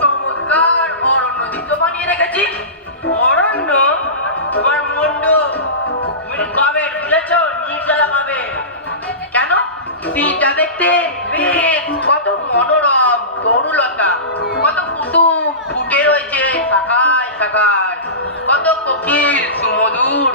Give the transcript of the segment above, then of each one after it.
চমৎকার অরণ্য কবে কেন? দিনটা দেখতে বেশ, কত মনোরম, তরুলতা, কত কুতুম ফুটে রয়েছে শাখায় শাখায় কত কোকিল সুমধুর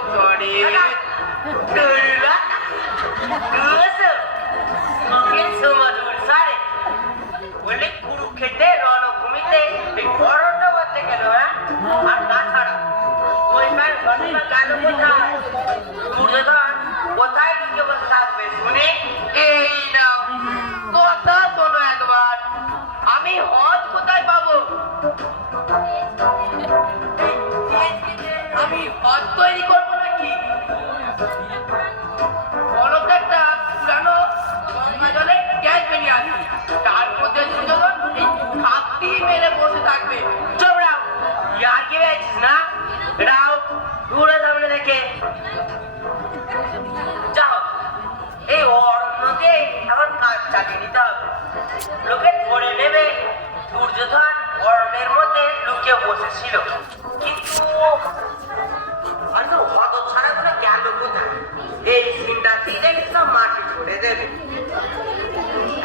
দেবে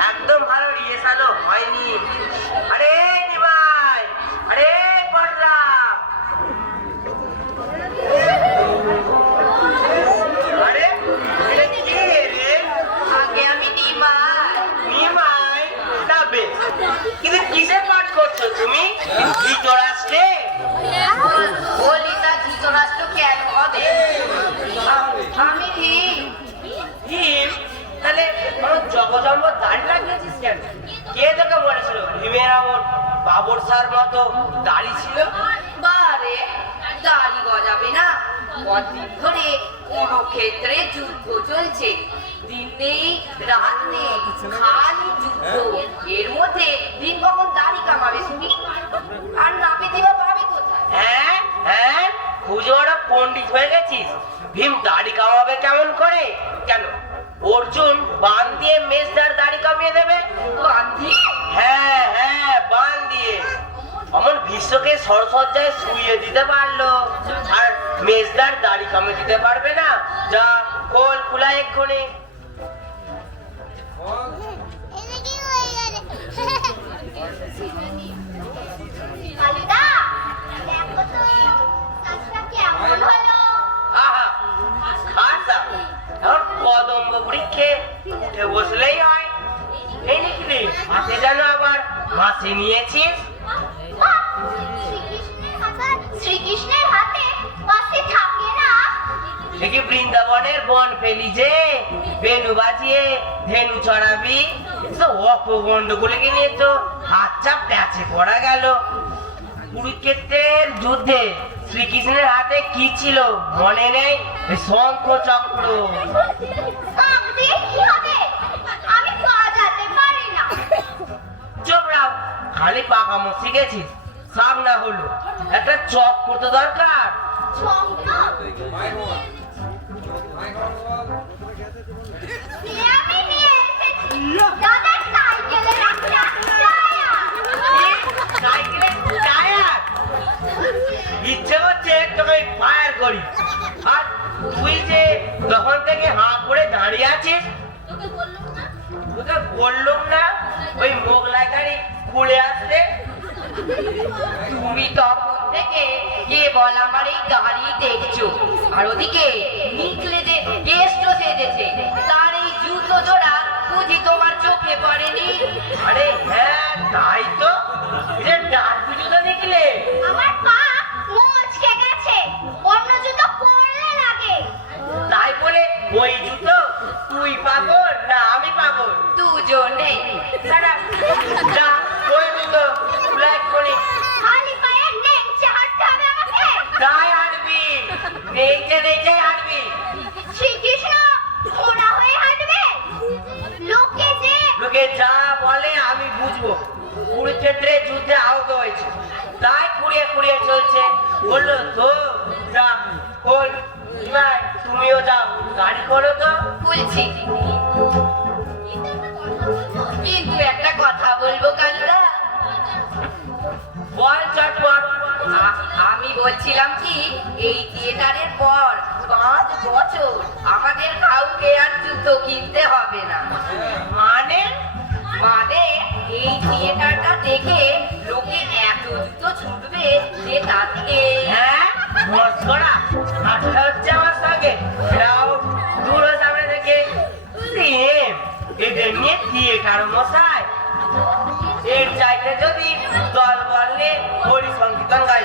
একদম ভালো রিহার্সালও হয়নি আরে নিমাই আরে পড়লা আরে এটা কে রে আগে আমি দিমাই নিমাই তা বেশ কিন্তু কিসে পাঠ করছ তুমি ধৃতরাষ্ট্রে বলি তা ধৃতরাষ্ট্র কেন হবে আমি ঠিক ভীম তাহলে আমার জগজম্ব দাড়ি লাগিয়েছিস কেন কে তোকে ভীমের বাবর সার মতো দাড়ি ছিল। বারে দাড়ি গজাবে না। কদিন ধরে কুরুক্ষেত্রে যুদ্ধ চলছে। দিন নেই রাত নেই খালি যুদ্ধ। এর মধ্যে দিন কখন দাড়ি কামাবে শুনি? আর নাপে দিবা পাবে কোথায়? হ্যাঁ হ্যাঁ খুঁজে ওরা পণ্ডিত হয়ে গেছিস। ভীম দাড়ি কামাবে কেমন করে? কেন? অর্জুন বান দিয়ে মেজদার দাড়ি কামিয়ে দেবে? হ্যাঁ হ্যাঁ বান দিয়ে? অমন বিশ্বকে সরসজ্জায় শুইয়ে দিতে পারল। আর মেজদার দাড়ি কামিয়ে দিতে পারবে না। যা কোল খুলা এক্ষুনি। কদম্ব বৃক্ষে উঠে বসলেই হয়। এই নাকি হাতে যেন আবার মাসে নিয়েছিস? শ্রীকৃষ্ণের হাতে বাসে থাকে না। দেখি বৃন্দাবনের বন ফেলি যে বেনু বাজিয়ে ধেনু চড়াবি তো অপগণ্ডগুলোকে নিয়ে তো হাত চাপ প্যাচে পড়া গেল। কুরুক্ষেত্রের যুদ্ধে শ্রীকৃষ্ণের হাতে কি ছিল মনে নেই? শঙ্খ চক্র। বাজাতে চোপড়াও খালি পাকামো শিখেছিস টায়ার। সাইকেলের টায়ার। ইচ্ছে করছে তোকে ফায়ার করি। আর তুই যে তখন থেকে হাঁ করে দাঁড়িয়ে আছিস, তোকে বললুম না? ওই মোগলাই গাড়ি খুলে আসতে তুমি তখন থেকে কেবল আমার এই গাড়ি দেখছ। আর ওদিকে নিকলে যে কেষ্ট সেজেছে তার এই জুতো জোড়া বুঝি তোমার চোখে পড়েনি। আরে হ্যাঁ তাই তো। এটা ডাক জুতো দেখলে। আমার পা মচকে গেছে অন্য জুতো পরলে লাগে। তাই বলে ওই জুতো তুই পাবো না আমি পাগল? দুজনে দাঁড়া যা ওই জুতো ব্ল্যাক করি খালি পায়ে লেংচে হাঁটতে হবে আমাকে তাই হাঁটবি দেখতে দেখতে হাঁটবি শ্রীকৃষ্ণ ঘোড়া হয়ে হাঁটবে লোকে যে লোকে যা বলে আমি বুঝব কুরুক্ষেত্রে যুদ্ধে আহত হয়েছে তাই কুড়িয়ে কুড়িয়ে চলছে। বলল তো যা খোল। ইমাই তুমিও যাও গাড়ি খোলো তো। খুলছি। কিন্তু একটা কথা বলব কালুদা। বল চটপট। আমি বলছিলাম কি এই থিয়েটারের পর নিয়ে মশাই এর চাইতে যদি দল বললে হরি সংকীর্তন গাই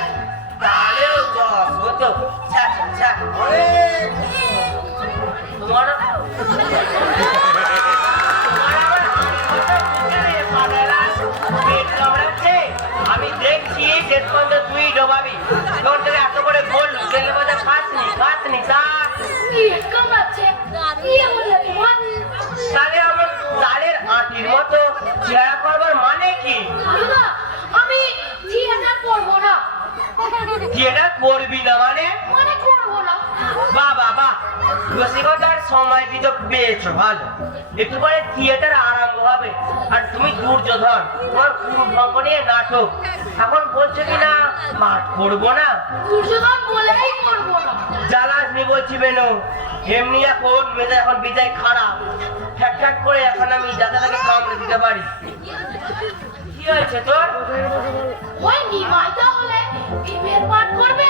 তাহলেও দশ হতো। তোমার আমি দেখছি শেষ পর্যন্ত তুই ডোবাবি। তোর থেকে এত করে বল গেলে বোধ তা তাহলে মতো চেহারা করবার মানে কি? আমি থিয়েটার করব না। যেটা করবি না মানে? মানে করব না। বাহ বাহ রসিকতার সময়টি তো পেয়েছ? ভালো। একটু পরে থিয়েটার আরম্ভ হবে। আর তুমি দুর্যোধন তোমার পূর্বঙ্গ নিয়ে নাটক। এখন বলছো কি না মাঠ করব না? দুর্যোধন বলেই করব না। জ্বালাসনি বলছি বেনু। এমনি এখন মেয়েটা এখন বিদায় খারাপ? ঠ্যাক ঠ্যাক করে এখন আমি তাকে কামড়ে দিতে পারি। কি হয়েছে তোর? ওই নিমাই তাহলে ভীমের পাঠ করবে?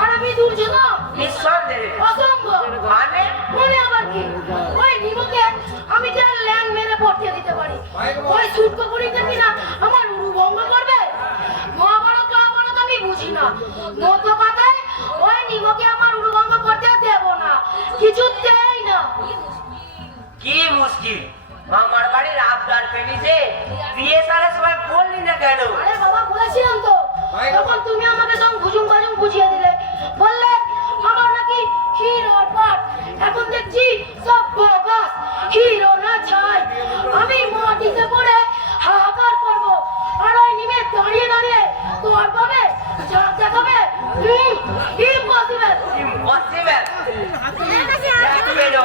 আর আমি দুর্যোধন? নিঃসন্দেহে। অসম্ভব। মানে? মনে আবার কি? ওই নিমকে আমি ল্যাং মেরে পড়তে দিতে পারি। ওই ছুটকো করিতে কিনা আমার করবে? মহাভারত মহাভারত আমি বুঝি না। মধ্য কথায় ওই নিমকে আমার কিছুতেই না। কি মুশকিল? মামার বাড়ির আবদার বিয়ে সারা সবাই বললি না কেন? আরে বাবা বলেছিলাম তো। তখন তুমি আমাকে সব ঘুজুম বাজুম বুঝিয়ে দিলে। বললে আমার নাকি হিরোর পাট এখন দেখছি সব বগাস হিরো না ছাই আমি মাটিতে পড়ে হাহাকার করব আর ওই নিমে দাঁড়িয়ে দাঁড়িয়ে তোর পাবে চাঁদ দেখাবে ইম্পসিবল ইম্পসিবল দেখ বেনো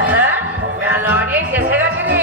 হ্যাঁ? মেলোডি শেষে গেছে কি?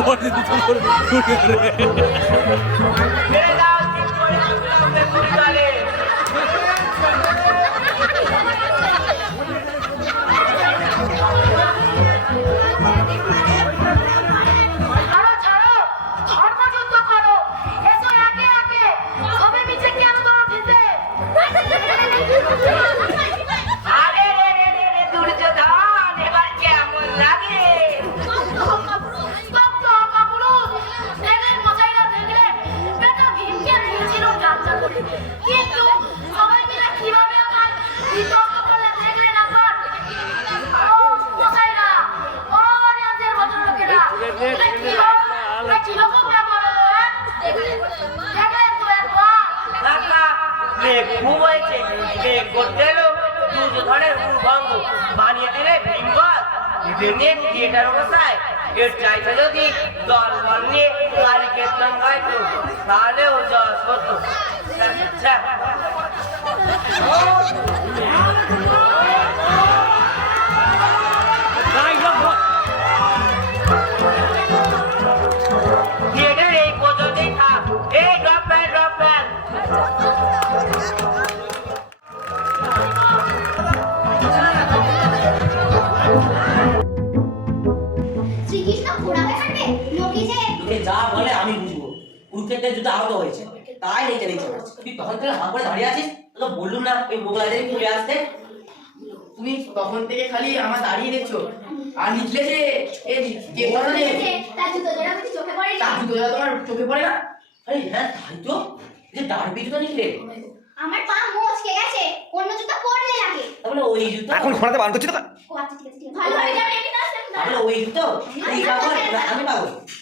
দুটো করে দুটো করে লিডার অবস্থায় এর চাইতে যদি দল বল নিয়ে কারি কীর্তন গাইতো তাহলেও জল হতো আচ্ছা যা বলে আমি বুঝব। উইকেটে যদি আহত হয়েছে। তাই রেখে রেখে তুই তখন থেকে হাঁ করে দাঁড়িয়ে আছিস? তো বললুম না ওই মোগলাদের চলে আসতে। তুমি তখন থেকে খালি আমার দাঁড়িয়ে দেখছ। আর নিচলে যে তার জুতো তোমার চোখে পড়ে না? আরে হ্যাঁ তাই তো। যে ডারবি জুতো নিলে আমার পা মচকে গেছে। অন্য জুতো পরলে লাগে। তাহলে ওই জুতো এখন খোঁড়াতে বারণ করছি তো? আচ্ছা ঠিক আছে ভালো হয়ে যাবে Lo visto? Sí, a mí me.